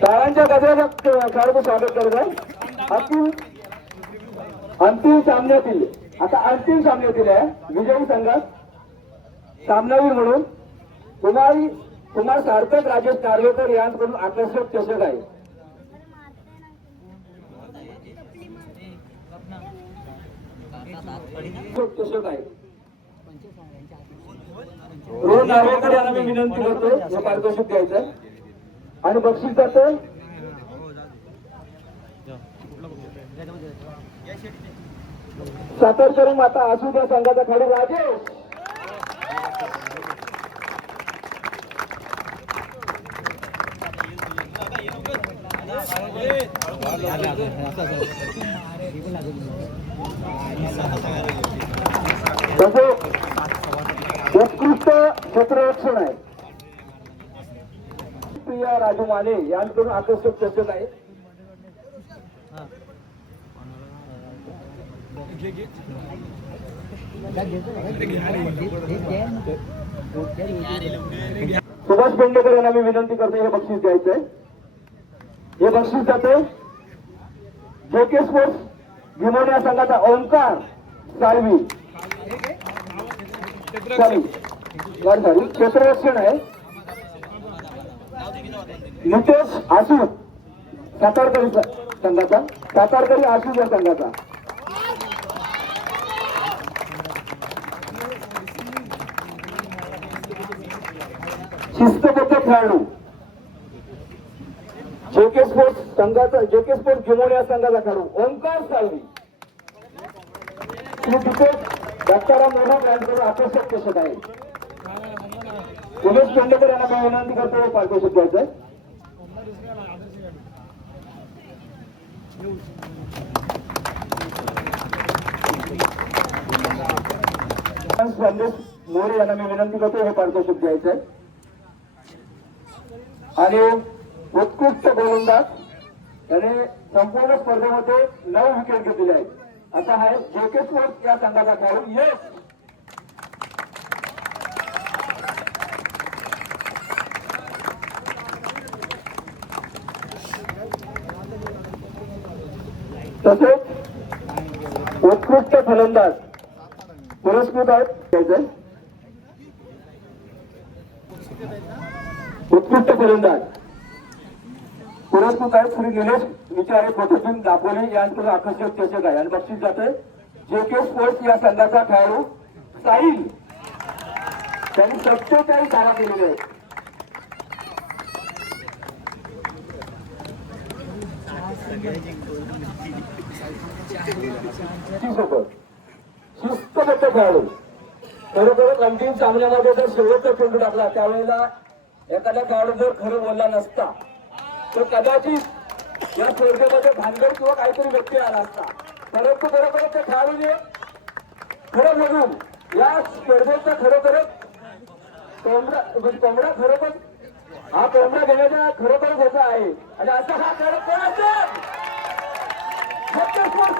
टाळ्यांच्या गजरात खेळाडूचं स्वागत करत आहे. अंतिम सामन्यातील आता अंतिम सामन्यातील आहे विजयी संघात सामनावीर म्हणून कुमार सार्थक राजेश नार्वेकर यांकडून आकर्षक चषक आहे. चषक आहे. रोहन नार्वेकर यांना मी विनंती करतो हे पारितोषिक द्यायचं आणि बक्षीस जातं सातारकरी माता आसुद्या संघाचा खेळाडू राजेश उत्कृष्ट क्षेत्ररक्षण आहे. प्रिया राजू माने यांकडून आकर्षक चषक आहे. सुभाष बेंडेकर यांना मी विनंती करतो हे बक्षीस द्यायचंय. हे बक्षीस जाते जेके स्पोर्ट्स भिमोनिया संघाचा ओंकार साळवी क्षेत्ररक्षण आहे. नितेश आसू सातारकरी संघाचा सातारकरी आसू या संघाचा शिस्तबद्ध खेळाडू जेके स्पोर्ट्स संघाचा जेके स्पोर्ट्स भिमोनिया संघाचा खेळाडू ओंकार साळवी दत्ताराम मोहन यांच्याकडून आकर्षक चषक आहे. उमेश पेंडेकर यांना मी विनंती करतो पारितोषिक द्यायचं. संदेश मोरे यांना मी विनंती करतो हे पारितोषिक द्यायचंय. आणि उत्कृष्ट गोलंदाज याने संपूर्ण स्पर्धेमध्ये 9 विकेट घेतलेले आहेत. असा आहे जेके स्पोर्ट्स या संघाचा खेळाडू यश तसेच उत्कृष्ट फलंदाज पुरस्कृत आहेत. उत्कृष्ट फलंदाज पुरस्कृत आहेत श्री निलेश विचारे पद्धतीन दापोली यांकडून आकर्षक चषक आहे. आणि बक्षीस जाते जेके स्पोर्ट्स या संघाचा खेळाडू साहिल त्यांनी 47 धावा केलेल्या आहेत. शिस्तबद्ध खेळाडू खरोखरच अंतिम सामन्यामध्ये जर शेवटचा चेंडू टाकला त्यावेळेला एखाद्या खेळाडू जर खरं बोलला नसता तर कदाचित या स्पर्धेमध्ये भानगड किंवा काहीतरी व्यक्ती आला असता. परंतु खरोखरच त्या खेळाडूने खरं म्हणून या स्पर्धेचा खरोखरच कोंबडा खरोखर हा कोंबडा घेण्याचा खरोखरच होता आहे. आणि असा हा खेळ कोण असेल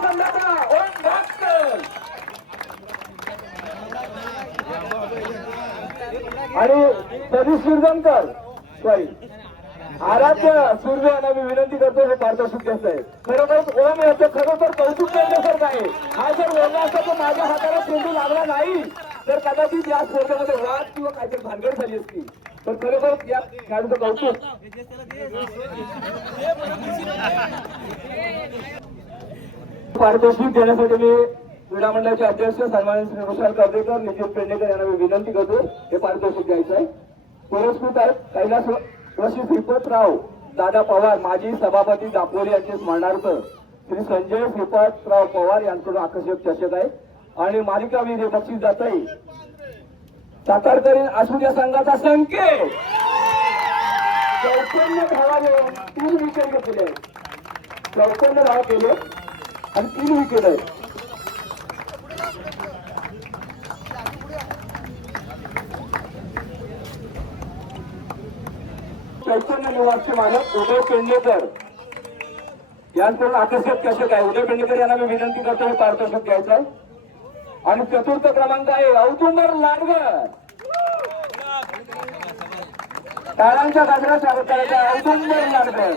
संघाचा आणि सतीश शिरजणकर सॉरी आराध्य सूर्य यांना मी विनंती करतो हे पारितोषिक द्यायचं आहे. खरोखरच ओम याचं खरोखर कौतुक करण्यासारखं आहे. हा जर बोलला असता तर माझ्या हाताला चेंडू लागला नाही तर कदाचित या स्पर्धेमध्ये वाद किंवा काहीतरी भानगड झाली असती. पण खरोखर या खेळाडूचं कौतुक. पारितोषिक देण्यासाठी मी क्रीडा मंडळाचे अध्यक्ष सन्माननीय श्री विशाल काब्रेकर नितीन पेंडेकर यांना मी विनंती करतो हे पारितोषिक द्यायचं आहे. पुरस्कृत आहेत कैलास वशी श्रीपतराव दादा पवार माजी सभापती दापोली यांचे स्मरणार्थ श्री संजय श्रीपतराव पवार यांच्याकडून आकर्षक चषक आहे. आणि मालिकावीर हे बक्षीस जात आहे सातारकरी आसुद्या संघाचा संकेत 54 धावाने 3 विकेट घेतलेले आहेत. 54 धावा केले आणि 3 विकेट आहेत. चैतन्य निवासी मालक उदय पेंडेकर यांचं आकर्षक चषक आहे. उदय पेंडेकर यांना मी विनंती करतो हे पारितोषिक घ्यायचं आहे. आणि चतुर्थ क्रमांक आहे औदुंबर लाडगर. टाळ्यांच्या गजरात स्वागत करायचं आहे औदुंबर लाडगर.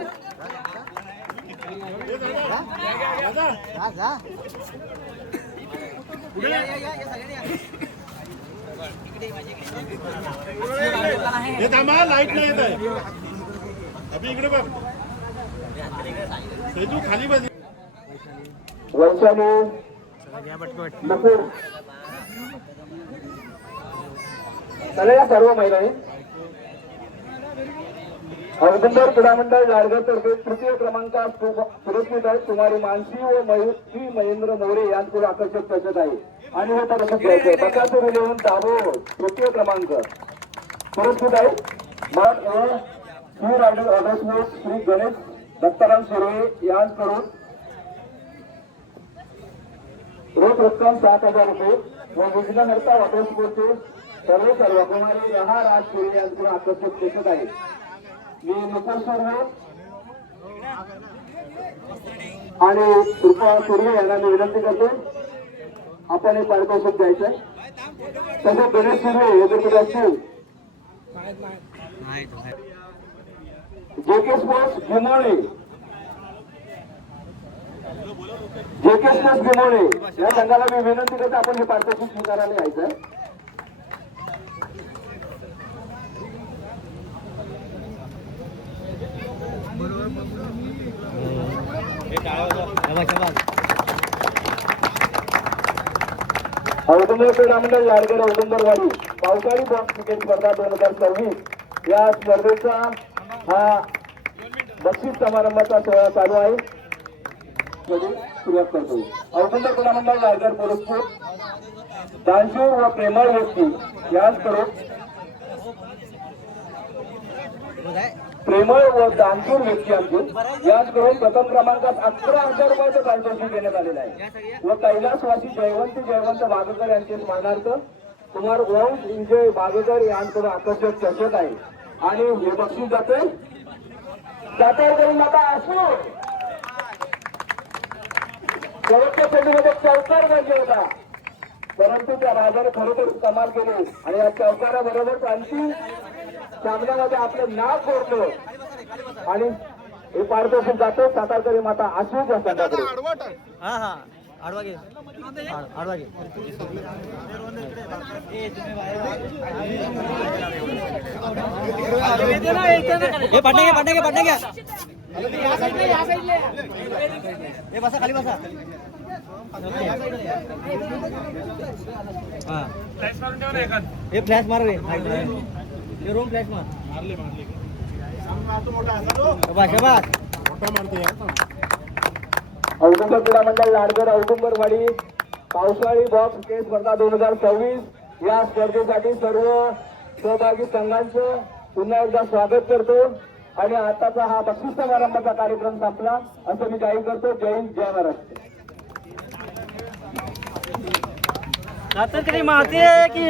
लाईट नाही येत आहे अभि इकडे बघ सेजू खाली बस. वैशाली नपूर या सर्व महिलांनी औदुंबर क्रीडा मंडळ लाडगर तर्फे तृतीय क्रमांकात पुरस्कृत आहेत कुमारी मानसी व श्री महेंद्र मोरे यांच्याकडे आकर्षक चषक आहे. आणि हे पारितोषिक घ्यायचे बकासूर इलेव्हन दाभोळ तृतीय क्रमांक पुरस्कृत आहे. श्री रायडर ऑर्डर्स श्री गणेश दत्ताराम सुर्वे यांच्याकडून रोख रक्कम 7,000 रुपये व विघ्नहर्ता वॉटर स्पोर्टचे सर्व कुमारी रहा राज सुर्वे यांच्याकडून आकर्षक चषक आहे. मी नुपूर सुर्वे आणि कृपा सुर्वे यांना मी विनंती करतो आपण हे पारितोषिक द्यायचं आहे. तसेच गणेश सुर्वे हे देखील असतील. जेके स्पोर्ट्स भिमोळे या संघाला मी विनंती करतो आपण हे पारितोषिक स्वीकारायला यायचं आहे. औदुंबर क्रीडा मंडळ लाडगर औदुंबरवाडी पावसाळी बॉक्स क्रिकेट स्पर्धा 2026 या स्पर्धेचा हा बक्षीस समारंभाचा सोहळा चालू आहे. सुरुवात करतो. औदुंबर क्रीडा मंडळ लाडगर पुरस्कृत दानशूर व प्रेमळ व्यक्ती याचकडून प्रेमळ व दानशूर व्यक्ती याचकडून प्रथम क्रमांकात 11,000 रुपयाचं पारितोषिक देण्यात आलेलं आहे. व कैलासवासी जयवंत बागेकर यांचे स्मरणार्थ कुमार वंश विजय बागेकर यांच्याकडून आकर्षक चषक आहे. आणि हे बक्षीस जाते सातारकरी माता असू शेवटच्या चेंडूमध्ये चौकार म्हणजे होता परंतु त्या राजाने खरोखर कमाल केली आणि या चौकाराबरोबर आणखी सामन्यामध्ये आपलं नाव कोरलं आणि हे पारितोषिक जातो सातारकरी माता आशूच या संघाकडे. खाली बसा हे फ्लॅश मार रे रूम फ्लॅश मारले औदुंबर क्रीडा मंडळ लाडगर औदुंबरवाडी पावसाळी बॉक्स क्रिकेट स्पर्धा 2026 या स्पर्धेसाठी सर्व सहभागी संघांचं पुन्हा एकदा स्वागत करतो. आणि आताचा हा बक्षीस समारंभाचा कार्यक्रम संपला असं मी जाहीर करतो. जय हिंद जय महाराष्ट्र. सातारकरी माते की